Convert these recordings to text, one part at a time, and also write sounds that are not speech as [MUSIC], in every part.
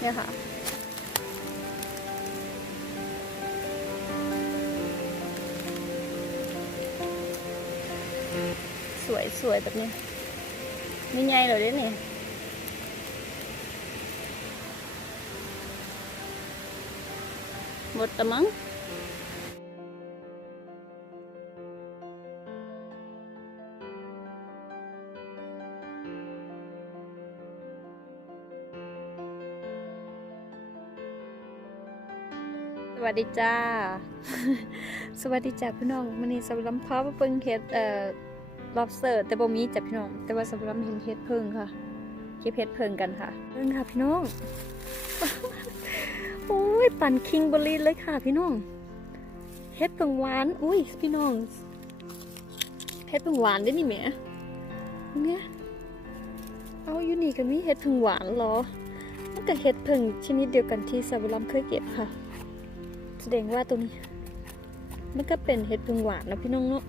เนี่ยค่ะ สวยสวยแบบนี้มีไงเหรอเด้เนี่ยหมดตะมั้ง ดีจ้า สวัสดีจ้าพี่น้องมันนี้สำหรับพามาเปิงเฮ็ดเอ่อ lobster แต่บ่มีจ้ะพี่น้อง แต่ว่าสำหรับเห็นเฮ็ดเพิ่งค่ะเก็บเฮ็ดเพิ่งกันค่ะเพิ่งค่ะพี่น้องโอ้ยปั่นคิงบรีเลยค่ะพี่น้องเฮ็ดเพิ่งหวานอุ้ยพี่น้องเฮ็ดเพิ่งหวานได้นี่แหมเนี่ยเอาอยู่นี่กันมีเฮ็ดเพิ่งหวานเหรอมันก็เฮ็ดเพิ่งชนิดเดียวกันที่สาวลำเคยเก็บค่ะ ดงว่าตัวนี้ มันก็เป็นเฮ็ดพิ่งหวานนะพี่น้องเนาะ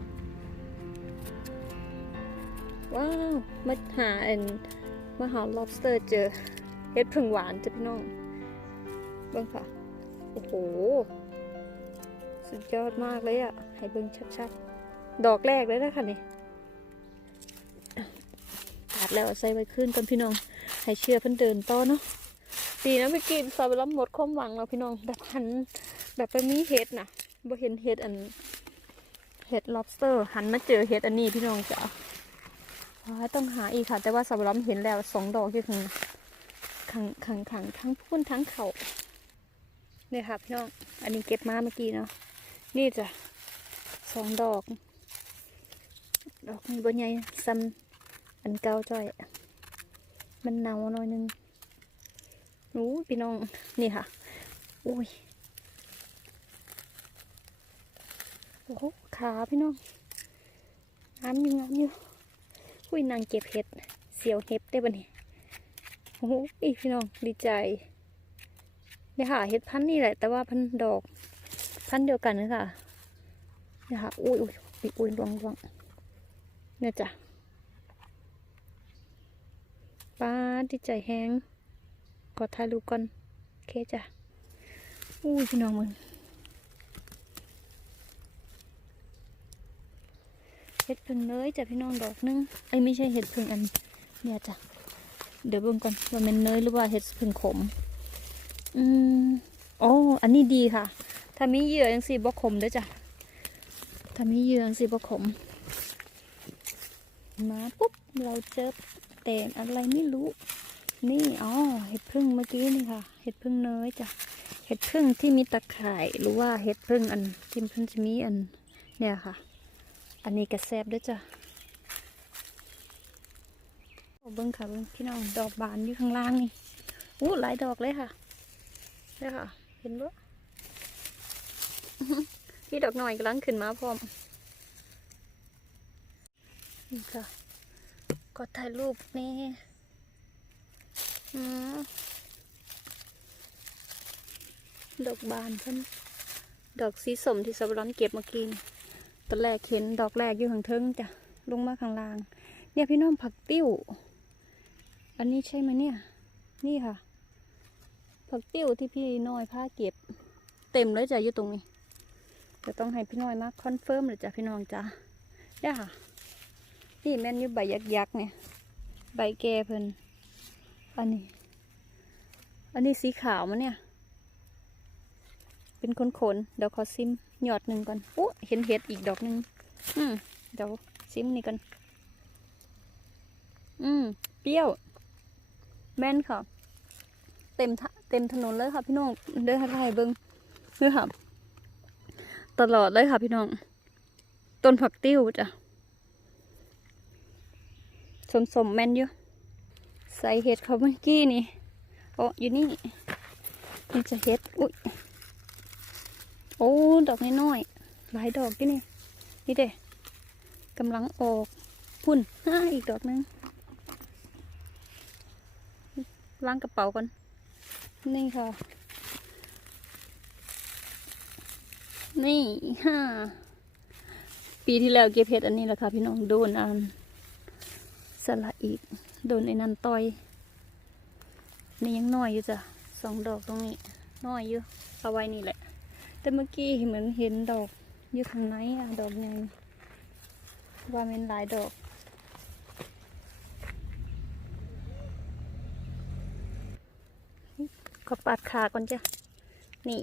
ว้าวมาหาเอ็นมาหา lobster เจอเห็ดพึ่งหวานจ้ะพี่น้องเบิ่งค่ะ โอ้โห สุดยอดมากเลยอะ่ะ ให้เบิ่งชัดๆ ดอกแรกเลยนะคะนี่ตัดแล้วใส่ไว้ขึ้นก่อนพี่น้อง ให้เชื่อเพิ่นเดินต่อเนาะดีนะไปกินซาเบลัมหมดความหวังแล้วพี่น้องแบบหัน แบบไปมีเห็ดนะบ่เห็นเห็ดอันเห็ด lobster หันมาเจอเห็ดอันนี้พี่น้องจ้ะว้าต้องหาอีกค่ะ แต่ว่าสับปะรดเห็นแล้วสองดอกอยู่ข้างขังขังขังทั้งพุ่นทั้งเขาเนี่ยค่ะพี่น้อง อันนี้เก็บมาเมื่อกี้เนาะ นี่จ้ะสองดอก ดอกนี้บนใหญ่ซ้ำอันเก่าจ้อย มันเน่าหน่อยนึงอู้พี่น้อง นี่ค่ะ อุ้ย โอ้โหขาพี่น้องงามอยู่งามอยู่อุ้ยนางเก็บเห็ด เสียวเห็บได้บ่เนี่ยโอ้โหอีพี่น้องดีใจเนี่ยค่ะเห็ดพันธุ์นี่แหละ แต่ว่าพันธุ์ดอก พันธุ์เดียวกันนะค่ะเนี่ยค่ะอุ้ยอุ้ยอุ้ยอุ้ยลวงลวงเนี่ยจ้ะป้าดีใจแฮงกอดถ่ายรูปก่อน โอเคจ้ะ อุ้ยพี่น้องมึง ห็ดพึ่งเนยจ้ะพี่น้องดอกนึงไอ้ไม่ใช่เห็ดพึ่งอันเนี่ยจ้ะเดี๋ยวเบิ่งก่อนว่ามันเนยหรือว่าเห็ดพึ่งขม อืมโอ้อันนี้ดีค่ะ ถ้ามีเหยื่อยังสีบ่ขมด้อจ้ะถ้ามีเหยื่อยังสีบ่ขม มาปุ๊บเราเจอแต่อะไรไม่รู้ นี่อ๋อเห็ดพึ่งเมื่อกี้นี่ค่ะ เห็ดพึ่งเนยจ้ะเห็ดพึ่งที่มีตะข่ายหรือว่าเห็ดพึ่งอันที่มันจะมีอันเนี่ยค่ะ อันนี้กระแซบด้วยจ้ะเบิ้งค่ะเบิ้งพี่น้องดอกบานอยู่ข้างล่างนี่อู้หลายดอกเลยค่ะเนี่ยค่ะ เห็นบ่มีดอกหน่อยกำลังขึ้นมาพร้อมนี่ค่ะ ก็ถ่ายรูปนี่ดอกบานเพิ่นดอกสีสมที่สับปะรดเก็บมื่อกี้นี่ ตอนแรกเห็นดอกแรกอยู่ข้างเทิงจ้ะลงมาข้างล่าง เนี่ยพี่น้องผักติ้ว อันนี้ใช่ไหมเนี่ย นี่ค่ะ ผักติ้วที่พี่น้อยพาเก็บ เต็มเลยจ้ะอยู่ตรงนี้จะต้องให้พี่น้อยมาคอนเฟิร์มเลยจ้ะพี่น้องจ้ะเนี่ยค่ะนี่แม่นอยู่ใบยักยักษ์เนี่ย ใบแก่เพิ่นอันนี้ อันนี้สีขาวมันเนี่ย เป็นขนๆเดี๋ยวขอซิม หยอดหนึ่งก่อนโอ้เห็นเห็ดอีกดอกหนึ่งอืมเดี๋ยวซิมนี่ก่อนอืมเปรี้ยว แม่นค่ะ เต็มเต็มถนนเลยค่ะพี่น้องเดินถ่ายเบิ้งนี่ค่ะ ตลอดเลยค่ะพี่น้อง ต้นผักติ้วจ้ะสมสมแม่นอยู่ใส่เห็ดเขาเมื่อกี้นี่โอ้อยู่นี่นี่จะเห็ด อุ้ย โอ้ ดอกน้อยๆหลายดอกที่นี่นี่เด้กำลังออกพุ่นห้าอีกดอกนึงล้างกระเป๋าก่อน นี่ค่ะ นี่ห้าปีที่แล้วเก็บเห็ดอันนี้แหละค่ะพี่น้องโดนอันสละอีก โดนไอ้นันต่อย นี่ยังน้อยอยู่จ้ะสองดอกตรงนี้ น้อยอยู่เอาไว้นี่แหละ แต่เมื่อกี้เหมือนเห็นดอกอยู่ข้างในอะดอกใหญ่ว่าเป็นหลายดอกก็ปัดขาก่อนจ้ะ นี่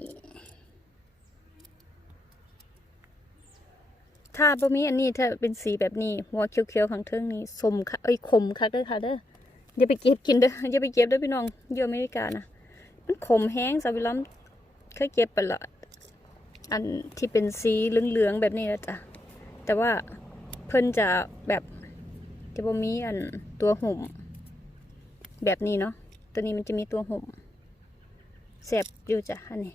ถ้าบ่มีอันนี้ถ้าเป็นสีแบบนี้ หัวเขียวๆข้างเทิงนี่สมค่ะเอ้ยขมค่ะเด้อค่ะเด้ออย่าไปเก็บกินเด้ออย่าไปเก็บเด้อพี่น้องอยู่อเมริกานะมันขมแห้งสาวิลัมเคยเก็บไปละ อันที่เป็นสีเหลืองๆแบบนี้นะจ๊ะแต่ว่าเพิ่นจะแบบจะบ่มีอันตัวห่ม แบบนี้เนาะตัวนี้มันจะมีตัวห่มแสบอยู่จ้ะอันนี้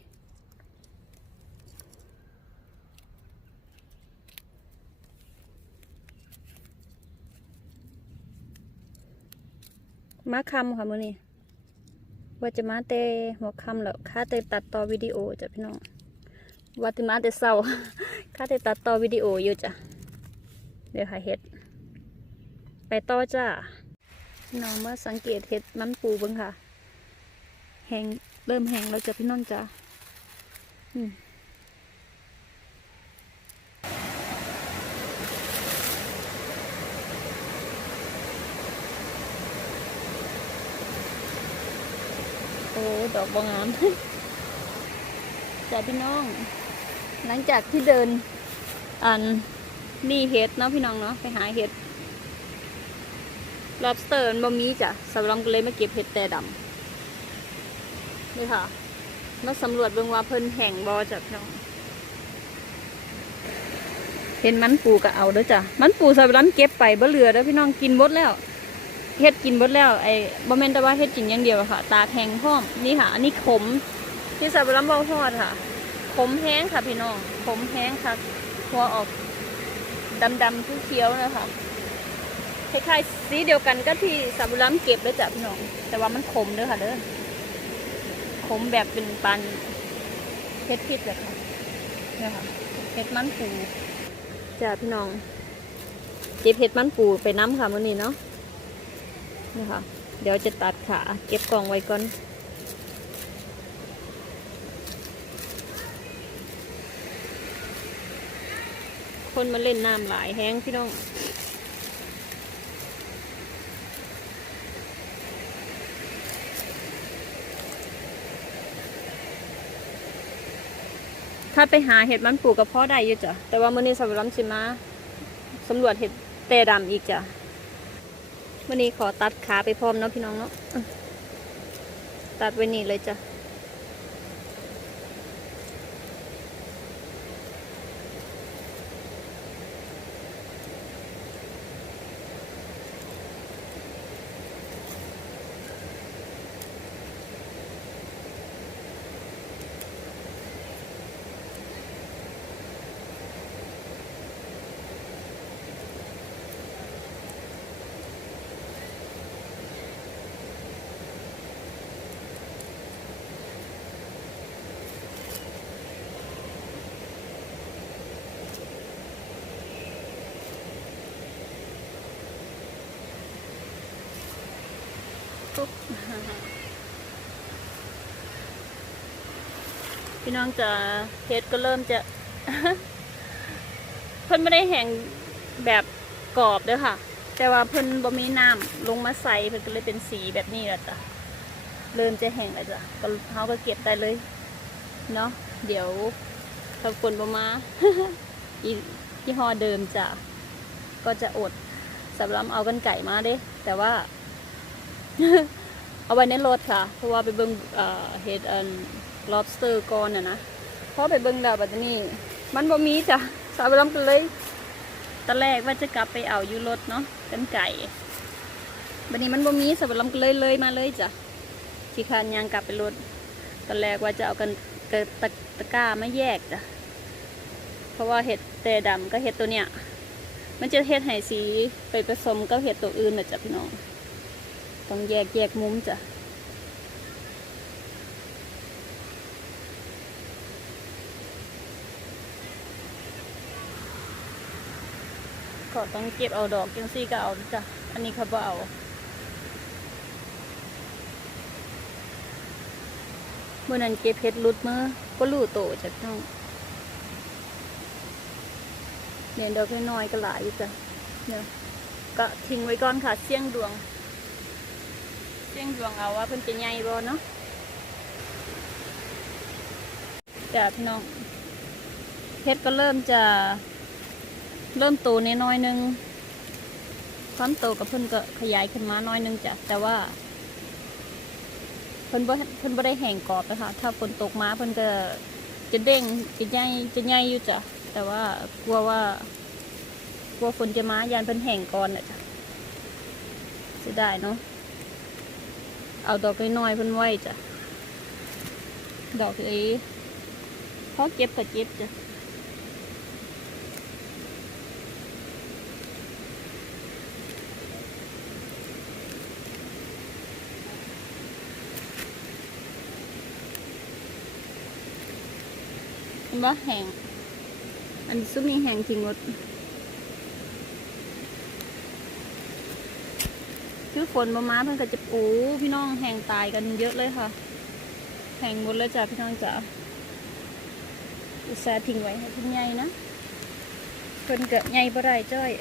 มาคำค่ะมือนี้ว่าจะมาเตะหัวคำแล้วค่าเตะตัดต่อวิดีโอจ้ะพี่น้อง ว่าจะมาเตะเศร้าค่าเตะตัดต่อวิดีโออยู่จ้ะ เดี๋ยวหาเห็ด ไปต่อจ้าพี่น้องมื่อสังเกตเห็ดมันปูบ้งค่ะ แหงเริ่มแห้งแล้วจ้ะพี่น้องจ้ะโอ้ ดอกบางงาม จ้ะพี่น้อง หลังจากที่เดินอันนี่เห็ดเนาะพี่น้องเนาะไปหาเห็ด lobster มันบ่มีจ้ะสำหรับก็เลยมาเก็บเห็ดแต่ดำนี่ค่ะมาสำรวจเบิ่งว่าเพิ่นแห่งบอจ้ะพี่น้อง เห็นมันปูก็เอาเด้อจ้ะมันปูสำหรับเก็บไปบ่เหลือเด้อพี่น้องกินหมดแล้วเฮ็ดกินหมดแล้วไอ้บ่แม่นแต่ว่าเฮ็ดกินอย่างเดียวอะค่ะ ตาแห้งพร้อมนี่ค่ะ อันนี้ขม ที่สำหรับบ่ฮอดค่ะขมแห้งค่ะพี่น้องขมแห้งค่ะหัวออกดำๆเขียวๆนะคะคล้ายๆสีเดียวกันก็ที่สำหรับเก็บเด้จ้ะพี่น้อง แต่ว่ามันขมเด้อค่ะเด้อขมแบบเป็นปันเฮ็ดพิษเลยค่ะเนี่ยค่ะเฮ็ดมันปูจ้าพี่น้อง เก็บเห็ดมันปูไปน้ำค่ะมื้อนี้เนาะนี่ค่ะ เดี๋ยวจะตัดขาเก็บกล่องไว้ก่อน คนมาเล่นน้ำหลายแห้งพี่น้องถ้าไปหาเห็ดมันปลูกกับพ่อได้อยู่จ้ะ แต่ว่ามื้อนี้สำรับสิมาสำรวจเห็ดแต่ดำอีกจ้ะมื้อนี้ขอตัดขาไปพร้อมเนาะพี่น้องเนาะตัดไว้นี่เลยจ้ะุ๊บพี่น้องจะเฮ็ดก็เริ่มจะ เพิ่นไม่ได้แห้งแบบกรอบเด้อค่ะ แต่ว่าเพิ่นบ่มีน้ำลงมาใส่เพิ่นก็เลยเป็นสีแบบนี้แหละจ้ะเริ่มจะแห้งแล้วจ้ะก็เฮาก็เก็บได้เลย เนาะเดี๋ยวถ้าฝนบ่มาอียี่ห้อเดิมจ้ะก็จะอดสำหรับเอากันไก่มาเด้ แต่ว่า เอาไว้ในรถค่ะ เพราะว่าไปเบิ่งเห็ดอัน lobster ก่อนน่ะนะพอไปเบิ่งแล้วบัดนี้ มันบ่มีจ้ะสาวไปลำกันเลยตอนแรกว่าจะกลับไปเอาอยู่รถเนาะกันไก่บัดนี้มันบ่มีสาวไปลำกันเลยเลยมาเลยจ้ะขี้คานยางกลับไปรถตอนแรกว่าจะเอากันกตะตะก้ามาแยกจ้ะเพราะว่าเห็ดแต่ดำก็เห็ดตัวเนี้ยมันจะเห็ดให้สีไปผสมกับเห็ดตัวอื่นนะจ้ะพี่น้อง ต้องแยกแยกมุมจ้ะก็ต้องเก็บเอาดอกจังซี่ก็เอาจ้ะ อันนี้เขาบ่เอามื่อนั้นเก็บเห็ดหลุดมือก็รู้โตจ้ะพี่น้องเนี่ยดอกน้อยๆก็หลายอยู่จ้ะเนี่ยก็ทิ้งไว้ก่อนค่ะเสี่ยงดวงเสี่ยงดวงเอาว่าเพิ่นจะใหญ่บ่เนาะจ้ะพี่น้องเห็ดก็เริ่มจะเริ่มโตในน้อยหนึงความโตกับเพิ่นก็ขยายขึ้นมาน้อยหนึงจ้ะแต่ว่า เพิ่นบ่เพิ่นบ่ได้แห้งกรอบนะคะถ้าฝนตกมาเพิ่นก็จะเด้งจะใหญ่จะใหญ่อยู่จ้ะแต่ว่ากลัวว่า กลัวฝนจะมายานเพิ่นแห้งก่อนน่ะจ้ะเสิได้เนาะ เอาดอกน้อยๆเพิ่นไว้จ้ะ ดอกนี้พอเก็บก็เก็บจ้ะเห็นบ่แห้งอันนี้ซุปนี้แห้งจริงหมด คือฝนมามาเพิ่นก็จะปูพี่น้องแหงตายกันเยอะเลยค่ะแหงหมดเลยจ้ะพี่น้องจ้ะอุตส่าห์ทิ้งไว้ให้เพิ่นใหญ่นะเพิ่นก็ใหญ่บ่ได้จ้อย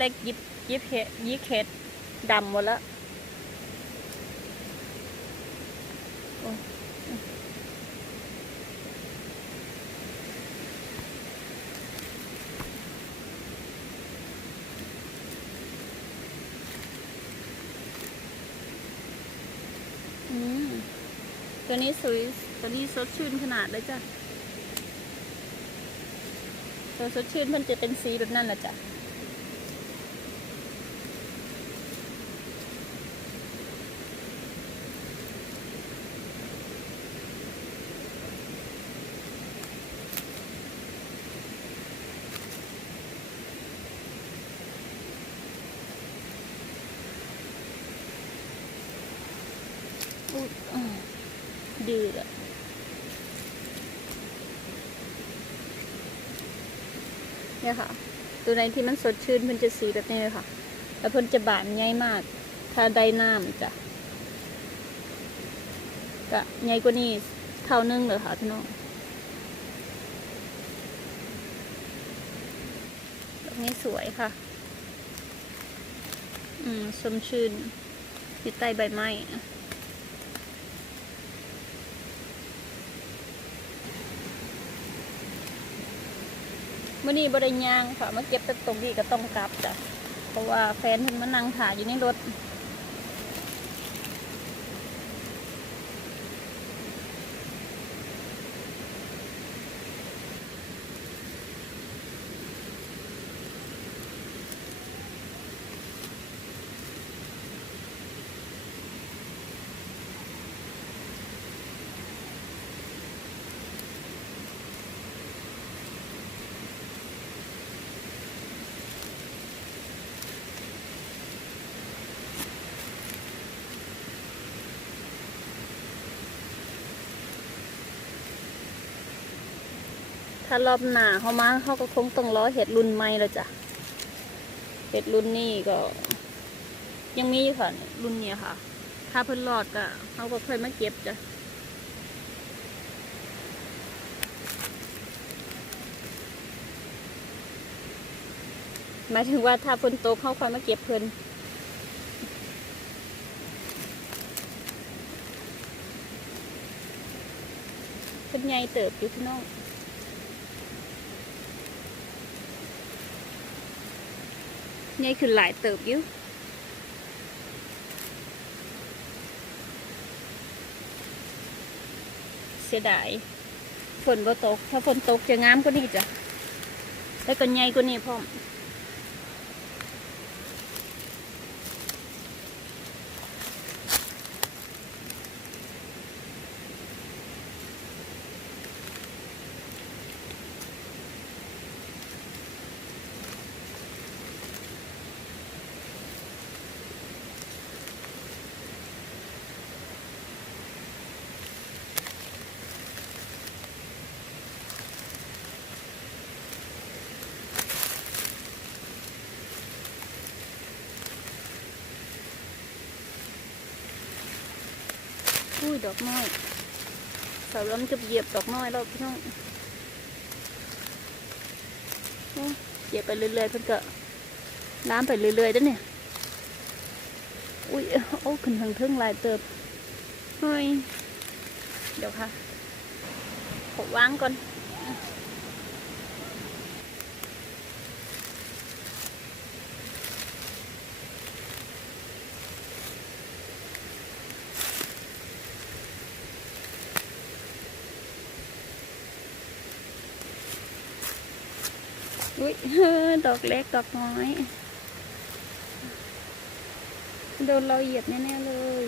เล็กยิบยิบเห็ดยิบเห็ดดำหมดแล้วอ้ยอืมตัวนี้สวยตัวนี้สดชื่นขนาดเลยจ้ะตัวสดชื่นมันจะเป็นสีแบบนั้นแหละจ้ะ เนี่ยค่ะ ตัวไหนที่มันสดชื่นมันจะสีแบบนี้เลยค่ะ แล้วเพิ่นจะบานใหญ่มาก ถ้าได้น้ำจ้ะก็ใหญ่กว่านี้เท่านึงเลยค่ะพี่น้องแบบนี้สวยค่ะ อืมสมชื่นอยู่ใต้ใบไม้ มื่อนี้บริยางค่ะมาเก็บแต่ตรงนี้ก็ต้องกลับจ้ะเพราะว่าแฟนเพิ่นมานั่งถ่ายอยู่ในรถ ถ้ารอบหนาเขามาเขาก็คงต้องร้อเห็ดรุ่นใหม่แล้วจ้ะเห็ดรุ่นนี้ก็ ยังมีอยู่ค่ะรุ่นนี้ค่ะ ถ้าเพิ่นรอดก็เขาก็เคยมาเก็บจ้ะหมายถึงว่าถ้าเพิ่นตเขาค่อยมาเก็บเพิ่นเป็นญ่เติบอยู่พี่น้อง ใหญ่ขึ้นหลายเติบอยู่เสียดายฝนบ่ตก ถ้าฝนตกจะงามกว่านี้จ้ะแล้วก็ใหญ่กว่านี้พร้อม ดอกน้อยสาวล้มจะเหยียบดอกน้อยแล้วพี่น้องเหยียบไปเรื่อยๆเพิ่นก็น้ำไปเรื่อยๆด้อเนี่ยอุ้ยโอ้ขึ้นทางเทิงลายเติบเฮ้ยเดี๋ยวค่ะผมวางก่อน อุ้ยดอกเล็กดอกน้อย โดนเราเหยียบแน่ๆเลย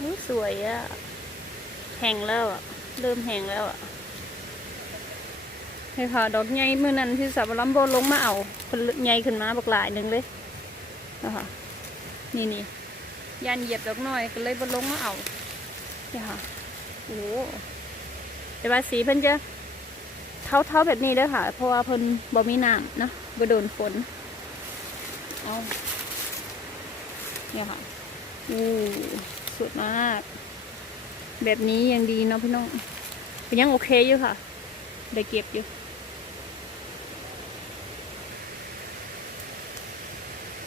อุ๊ยสวยอะ่ะ แห้งแล้วอะ่ะ เริ่มแห้งแล้วอะ่ะให้ค่ะ ดอกใหญ่เมื่อนั้นที่สับลัมโบลงมาเอาคนใหญ่ขึ้นมาบักหลายหนึ่งเลยนะคะนี่นี่ยันเหยียบดอกน้อยก็เลยบนลงมาเอาเนี่ยค่ะ โอ้แต่ว่าสีเพิ่นจะเท่าๆแบบนี้เด้อค่ะ เพราะว่าเพิ่นบ่มีน้ำเนาะบ่โดนฝนเอาเนี่ยค่ะอู้สวยมาก แบบนี้ยังดีเนาะพี่น้องก็ยังโอเคอยู่ค่ะ ได้เก็บอยู่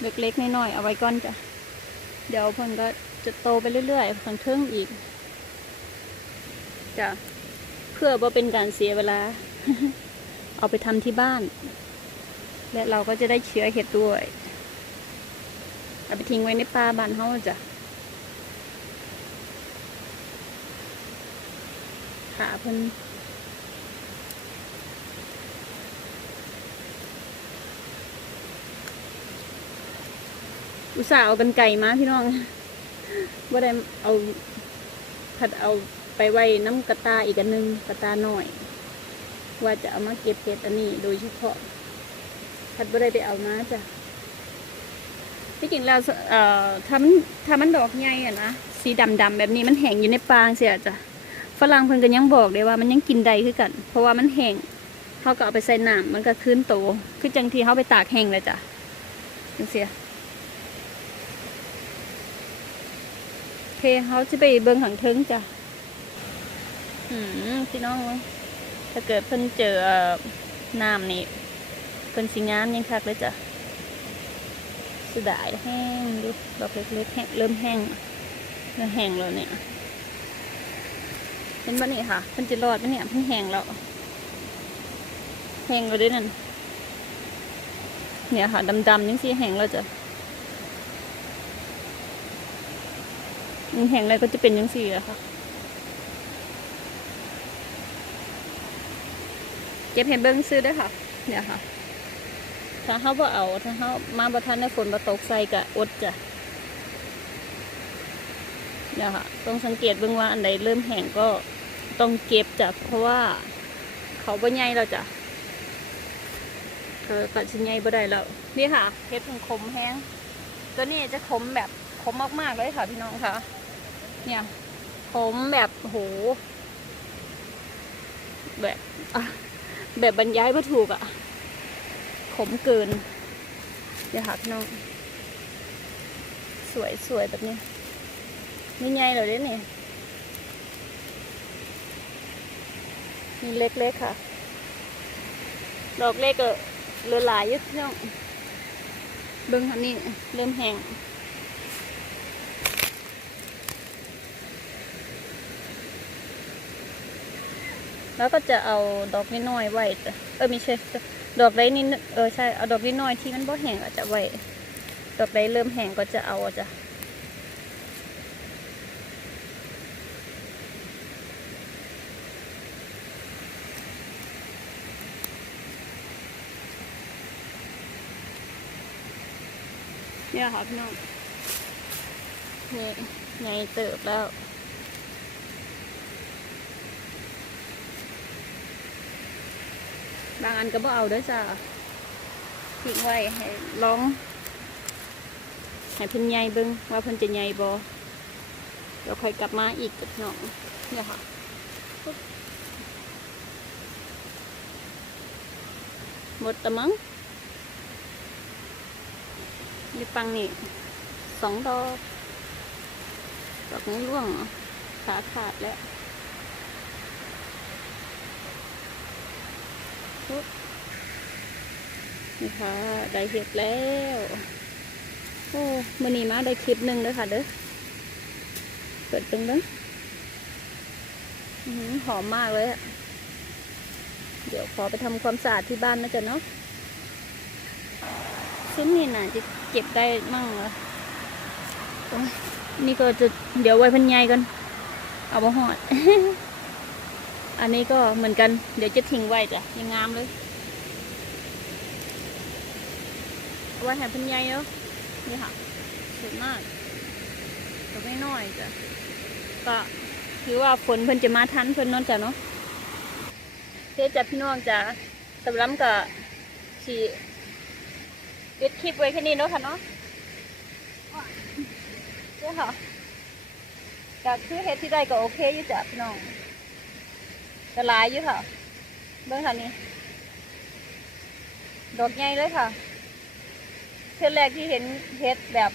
เล็กๆน้อยๆเอาไว้ก่อนจ้ะ เดี๋ยวเพิ่นก็จะโตไปเรื่อยๆทางเทิงอีก จ้ะเพื่อว่าเป็นการเสียเวลา เอาไปทำที่บ้าน และเราก็จะได้เชื้อเห็ดด้วยเอาไปทิ้งไว้ในป่าบ้านเฮาจ้ะขาเพิ่นอุตส่าห์เอากันไก่มาพี่น้องว่าได้เอาผัดเอา ไปไว้น้ำกระตาอีกอันหนึงกระตาหน่อย ว่าจะเอามาเก็บเห็ดอันนี้โดยเฉพาะผัดบ่ได้ไปเอามาจ้ะที่จริงแล้วเอ่อถ้ามันถ้ามันดอกใหญ่อะนะสีดำๆแบบนี้มันแห้งอยู่ในปางเสียจ้ะฝรั่งเพิ่นก็ยังบอกเลยว่ามันยังกินได้คือกัน เพราะว่ามันแห้งเขาก็เอาไปใส่น้ำมันก็คืนโตคือจังทีเขาไปตากแห้งเลยจ้ะจังเสียโอเคเขาจะไปเบิ้งขังเทิงจ้ะ พี่น้อง ถ้าเกิดเพิ่นเจอน้ำนี่เพิ่นสิงามยังคักเลยจ้ะสุดายแห้งดูดอกเล็กๆแห้งเริ่มแห้งเริ่มแห้งแล้วเนี่ยเห็นบ่นี่ค่ะเพิ่นจะรอดไหมเนี่ยเพิ่งแห้งแล้วแห้งแล้วด้วยนั่นเนี่ยค่ะดำๆยังสิแห้งแล้วจ้ะมันแห้งอะไรก็จะเป็นยังสี่อะค่ะ เก็บเห็นเบิ้งซื้อด้วยค่ะ เนี่ยค่ะ ถ้าเขาบ่เอาถ้าเขามาบ่ทันในฝนบ่ตกใส่กะอดจ้ะเนี่ยค่ะ ต้องสังเกตเบิ้องว่าอันใดเริ่มแห้งก็ต้องเก็บจ้ะเพราะว่าเขาบ่ใหญ่แล้วจ้ะเออกัดชิ้นใหญ่บ่ได้แล้วนี่ค่ะเห็ดผงขมแห้งตัวนี้จะขมแบบขมมากๆเลยค่ะพี่น้องค่ะ เนี่ยผมแบบโหแบบอะ แบบบรรยายไม่ถูกอะ่ะ ขมเกิน เดี๋ยวหาพี่น้อง สวยสวยแบบนี้นี่ไงเหรอเด้เนี่ยนี่เล็กๆค่ะ ดอกเล็กก็เหลือหลายอยึดพี่น้องเบิ้งอันนี้เริ่มแห้ง แล้วก็จะเอาดอกน้อยๆไว้เออไม่ใช่ดอกไรนี่เออใช่เอาดอกน้อยๆที่มันบ่แห้งก็จะไว้ดอกไรเริ่มแห้งก็จะเอาจ้ะเนี่ยค่ะพี่น้องนี่ใหญ่เติบแล้ว บางอันก็บ่เอาเด้วยจ้ะทิ้งไว้ให้ลองให้เพิ่นใหญ่เบิ่งว่าเพิ่นจะใหญ่บ่เดี๋ยวค่อยกลับมาอีกกับน้องเนี่ยค่ะหมดและมั้งนี่ปังนี่สองดอกดอกนี้ร่วงขาขาดแล้ว นี่ค่ะได้เห็ดแล้วโอ้มื่อนี้มาได้คลิปหนึ่งเด้อค่ะเด้อเปิดตรงนั้นหอมมากเลยอะเดี๋ยวขอไปทำความสะอาดที่บ้านนะจ๊ะเนาะซุ้มนี่น่ะจะเก็บได้มั่งเหรอนี่ก็จะเดี๋ยวไว้พันใหญ่ก่อนเอามาหอด อันนี้ก็เหมือนกัน เดี๋ยวจะทิ้งไว้จ้ะยังงามเลยเอาไว้แห่พันใหญ่เนาะนี่ค่ะสวยมากแตัวไม่น้อยจ้ะก็ถือว่าฝนเพิ่นจะมาทันเพิ่นนอนจ้ะเนาะเพื่อจะพี่น้องจ้ะสำหรับกับสีปิดคลิปไว้แค่นี้เนาะค่ะเนาะเนี่ค่ะก็คือเฮ็ดที่ได้ก็โอเคอยู่จ้ะพี่น้อง ก็หลายอยู่ค่ะ เบิ่งค่ะนี่ดอกใหญ่เลยค่ะเทือแรกที่เห็นเห็ดแบบ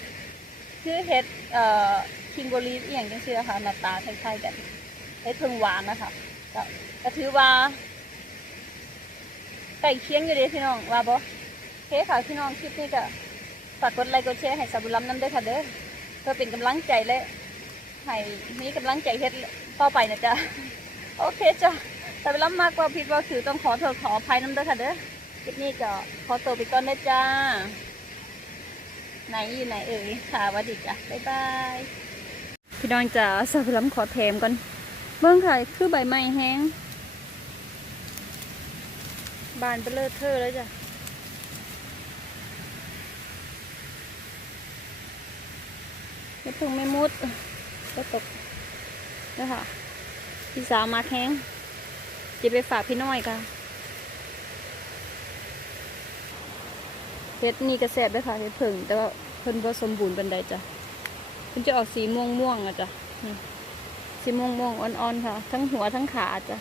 คือเห็ดเอ่อคิงโกลีอย่างจังซี่นะคะหน้าตาคล้ายๆกันเห็ดเพิงหวานนะคะก็ก็ถือว่าใกล้เคียงอยู่เดีพี่น้องว่าบอเคค่ะพี่น้องคลิปนี้ก็ฝากกดไลค์กดแชร์ให้สาบุล้ำน้ำด้วยค่ะเด้อเพื่อเป็นกำลังใจและให้มีกำลังใจเฮ็ดต่อไปนะจ๊ะ โอเคจ้ะสาบุญล้ำมากกว่าผิดว่าถือต้องขอโทษขออภัยน้ำด้วยค่ะเด้อคลิปนี้ก็ขอตัวไปก่อนนะจ้า ไหนอยู่ไหนเอ่ยค่ะวัสดีจ้ะบ๊ายบายพี่น้องจ๋าสับล้ำขอแถมก่อนเบิ่งค่ะคือใบไม้แห้ง บานไปเลิศเทอแล้วจ้ะไม่ถึงไม่มุดก็ตกนะคะ พี่สาวมาแข้งจะไปฝากพี่น้อยค่ะเฮ็ดนี่กระแสบด้วยค่ะเฮ็ดผึ่งแต่ว่าเพิ่นผสมบูรณ์ปานใดจ้ะเพิ่นจะออกสีม่วงม่วงๆอะจ้ะสีม่วงม่วงอ่อนๆค่ะ ทั้งหัวทั้งขาจ้ะ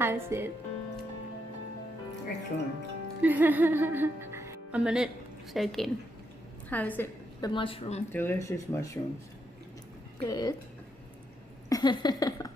how is it Excellent. [LAUGHS] A minute. Again. How is it? The mushroom. Delicious mushrooms. Good. [LAUGHS]